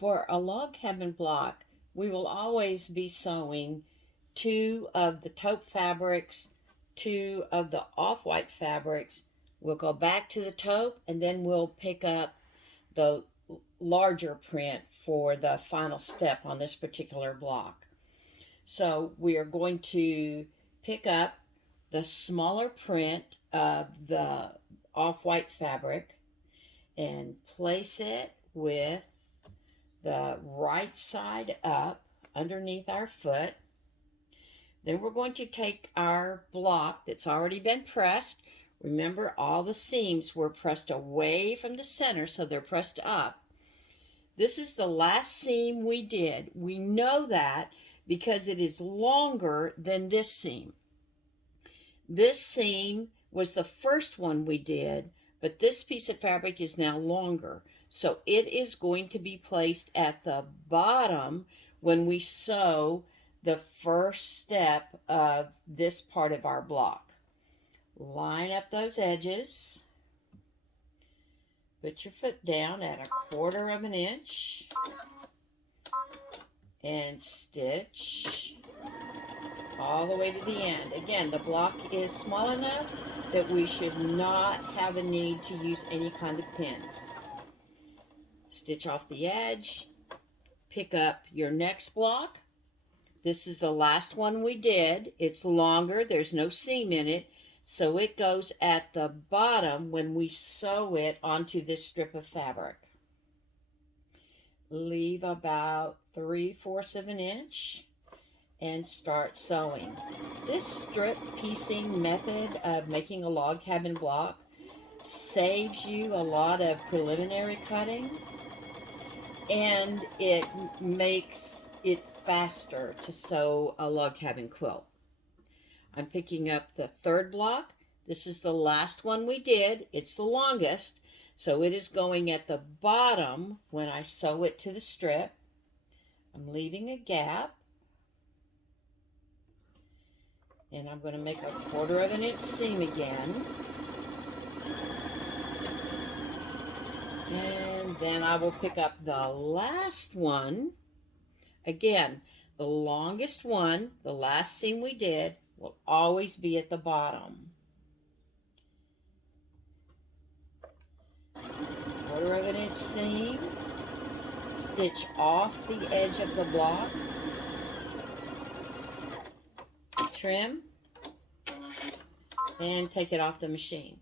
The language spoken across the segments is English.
For a log cabin block, we will always be sewing two of the taupe fabrics, two of the off-white fabrics. We'll go back to the taupe and then we'll pick up the larger print for the final step on this particular block. So we are going to pick up the smaller print of the off-white fabric and place it with the right side up underneath our foot. Then we're going to take our block that's already been pressed. Remember, all the seams were pressed away from the center, so they're pressed up. This is the last seam we did. We know that because it is longer than this seam. This seam was the first one we did, but this piece of fabric is now longer. So it is going to be placed at the bottom when we sew the first step of this part of our block. Line up those edges. Put your foot down at 1/4 of an inch and stitch all the way to the end. Again, the block is small enough that we should not have a need to use any kind of pins. Stitch off the edge, pick up your next block. This is the last one we did. It's longer, there's no seam in it, so it goes at the bottom when we sew it onto this strip of fabric. Leave about 3/4 of an inch and start sewing. This strip piecing method of making a log cabin block saves you a lot of preliminary cutting, and it makes it faster to sew a log cabin quilt. I'm picking up the third block. This is the last one we did. It's the longest, so it is going at the bottom when I sew it to the strip. I'm leaving a gap, and I'm going to make 1/4 of an inch seam again. And then I will pick up the last one. Again, the longest one, the last seam we did, will always be at the bottom. 1/4 of an inch seam. Stitch off the edge of the block. Trim. And take it off the machine.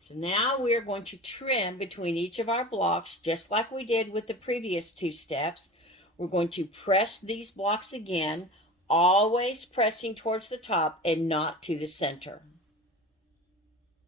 So now we are going to trim between each of our blocks, just like we did with the previous two steps. We're going to press these blocks again, always pressing towards the top and not to the center.